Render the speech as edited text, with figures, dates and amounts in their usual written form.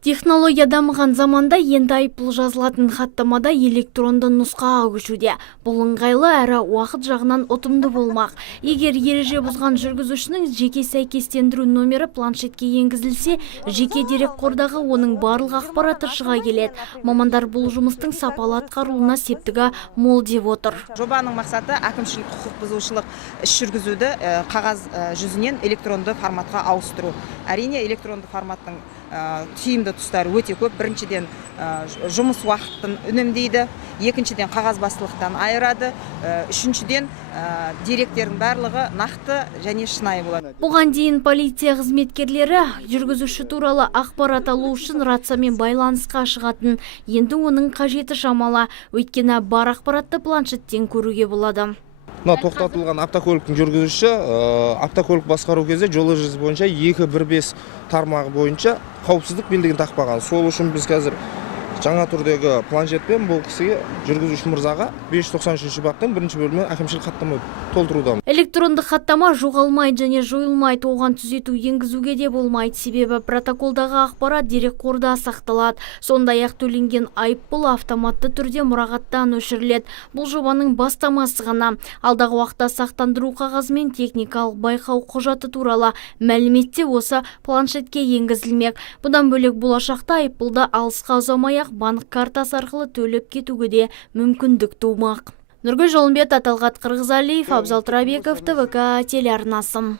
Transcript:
Технология дамыған заманда енді айыппұл жазылатын хаттамада электронды нұсқаға көшуде. Бұл ыңғайлы әрі уақыт жағынан ұтымды болмақ. Егер ереже бұзған жүргізушінің жеке сәйкестендіру номері планшетке енгізілсе, жеке дерекқордағы оның барлық ақпараты шыға келеді. Мамандар бұл жұмыстың сапалы атқарылуына септігі мол деп отыр. Жобаның мақсаты әкімшілік құқық бұзушылық іс жүргізуді қағаз жүзінен электронды форматқа ауыстыру. Әрине электронды форматтың тиімді тұстары өте көп. Біріншіден жұмыс уақытын үнемдейді, екіншіден қағазбастылықтан айырады, үшіншіден деректердің барлығы нақты және шынайы болады. Бұған дейін полиция қызметкерлері жүргізуші туралы ақпарат алу үшін рациямен байланысқа шығатын. Енді оның қажеті шамалы, өйткені бар ақпаратты планшеттен көруге болады. Тоқтатылған автокөліктің жүргізуші автокөлік басқару кезде жол ережесі бойынша 2.1.5 тармағы бойынша қауіпсіздік белдігін тақпаған. Сол үшін біз қазір жаңа түрдегі планшетпен бұл кісіге жүргізуші мырзаға 593 баптың бірінші бөлімі әкімшілік хаттама толтырудамыз. Электрондық хаттама жоғалмайды және жойылмайды, оған түзету енгізуге де болмайды, себебі протоколдағы ақпарат дерекқорда сақталады. Сондай-ақ төленген айыппұл автоматты түрде мұрағаттан өшіріледі. Бұл жобаның бастамасы ғана. Алдағы уақытта сақтандыру қағазы мен техникалық байқау құжаты туралы мәліметте осы планшетке енгізілмек. Бұдан бөлек болашақта айыппұлды алысқа ұзамай-ақ банк картасы арқылы төлеп кетуге де мүмкіндік тумақ. Нұргүл Жолымбет, Аталғат Қырғызалиев, Абзал Тұрабеков, ТВК телеарнасы.